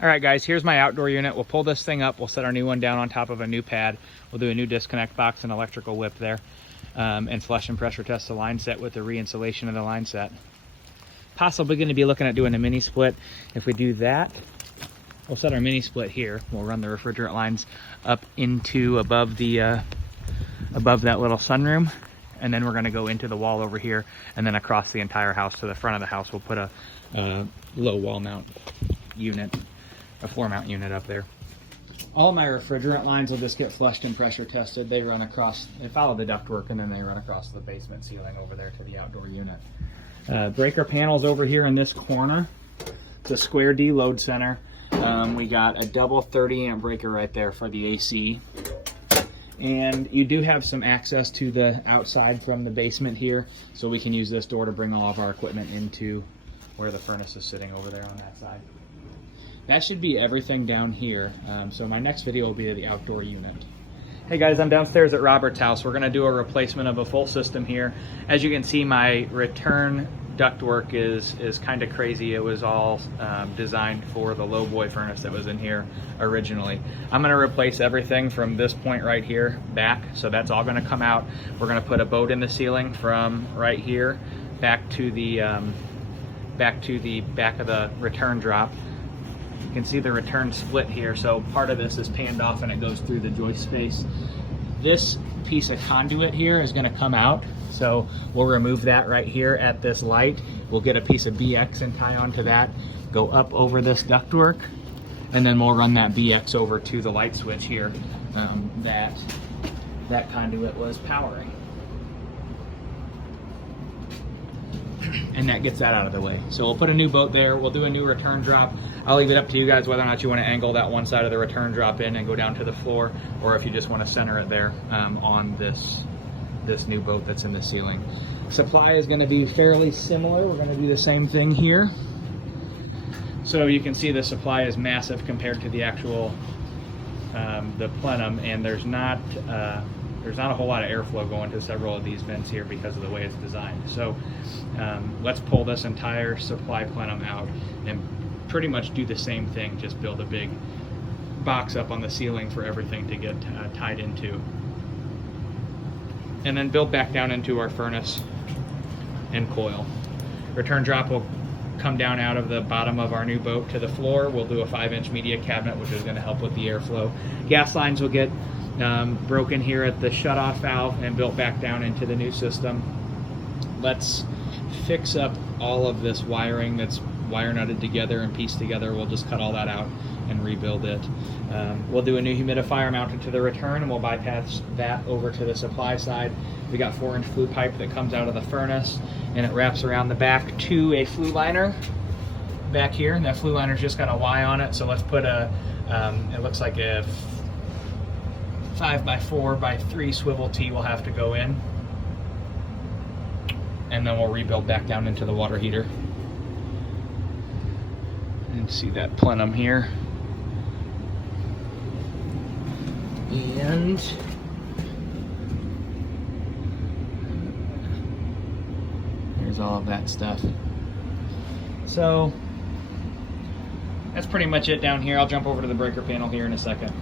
All right, guys, here's my outdoor unit. We'll pull this thing up. We'll set our new one down on top of a new pad. We'll do a new disconnect box and electrical whip there, and flush and pressure test the line set with the re-insulation of the line set. Possibly going to be looking at doing a mini split. If we do that, we'll set our mini split here. We'll run the refrigerant lines up into above that little sunroom, and then we're going to go into the wall over here, and then across the entire house to the front of the house. We'll put a low wall mount unit, a floor mount unit up there. All my refrigerant lines will just get flushed and pressure tested. They run across, they follow the ductwork, and then they run across the basement ceiling over there to the outdoor unit. Breaker panels over here in this corner. It's a square D load center. We got a double 30 amp breaker right there for the AC. And you do have some access to the outside from the basement here, so we can use this door to bring all of our equipment into where the furnace is sitting over there on that side. That should be everything down here. So my next video will be the outdoor unit. Hey guys, I'm downstairs at Robert's house. We're gonna do a replacement of a full system here. As you can see, my return ductwork is kind of crazy. It was all designed for the low boy furnace that was in here originally. I'm gonna replace everything from this point right here back. So that's all gonna come out. We're gonna put a boat in the ceiling from right here back to the back of the return drop. You can see the return split here, so part of this is panned off and it goes through the joist space. This piece of conduit here is going to come out, so we'll remove that right here at this light. We'll get a piece of BX and tie onto that, go up over this ductwork, and then we'll run that BX over to the light switch here that conduit was powering. And that gets that out of the way. So we'll put a new boat there. We'll do a new return drop. I'll leave it up to you guys whether or not you want to angle that one side of the return drop in and go down to the floor, or if you just want to center it there on this new boat that's in the ceiling. Supply is going to be fairly similar. We're going to do the same thing here. So you can see the supply is massive compared to the actual the plenum, and there's not a whole lot of airflow going to several of these vents here because of the way it's designed. So let's pull this entire supply plenum out and pretty much do the same thing, just build a big box up on the ceiling for everything to get tied into. And then build back down into our furnace and coil. Return drop will come down out of the bottom of our new boat to the floor. We'll do a 5-inch media cabinet, which is going to help with the airflow. Gas lines will get broken here at the shutoff valve and built back down into the new system. Let's fix up all of this wiring that's wire nutted together and pieced together. We'll just cut all that out and rebuild it. We'll do a new humidifier mounted to the return, and we'll bypass that over to the supply side. We got 4-inch flue pipe that comes out of the furnace, and it wraps around the back to a flue liner back here, and that flue liner's just got a Y on it. So let's put a it looks like a 5x4x3 swivel T will have to go in, and then we'll rebuild back down into the water heater. And see that plenum here, and here's all of that stuff. So that's pretty much it down here. I'll jump over to the breaker panel here in a second.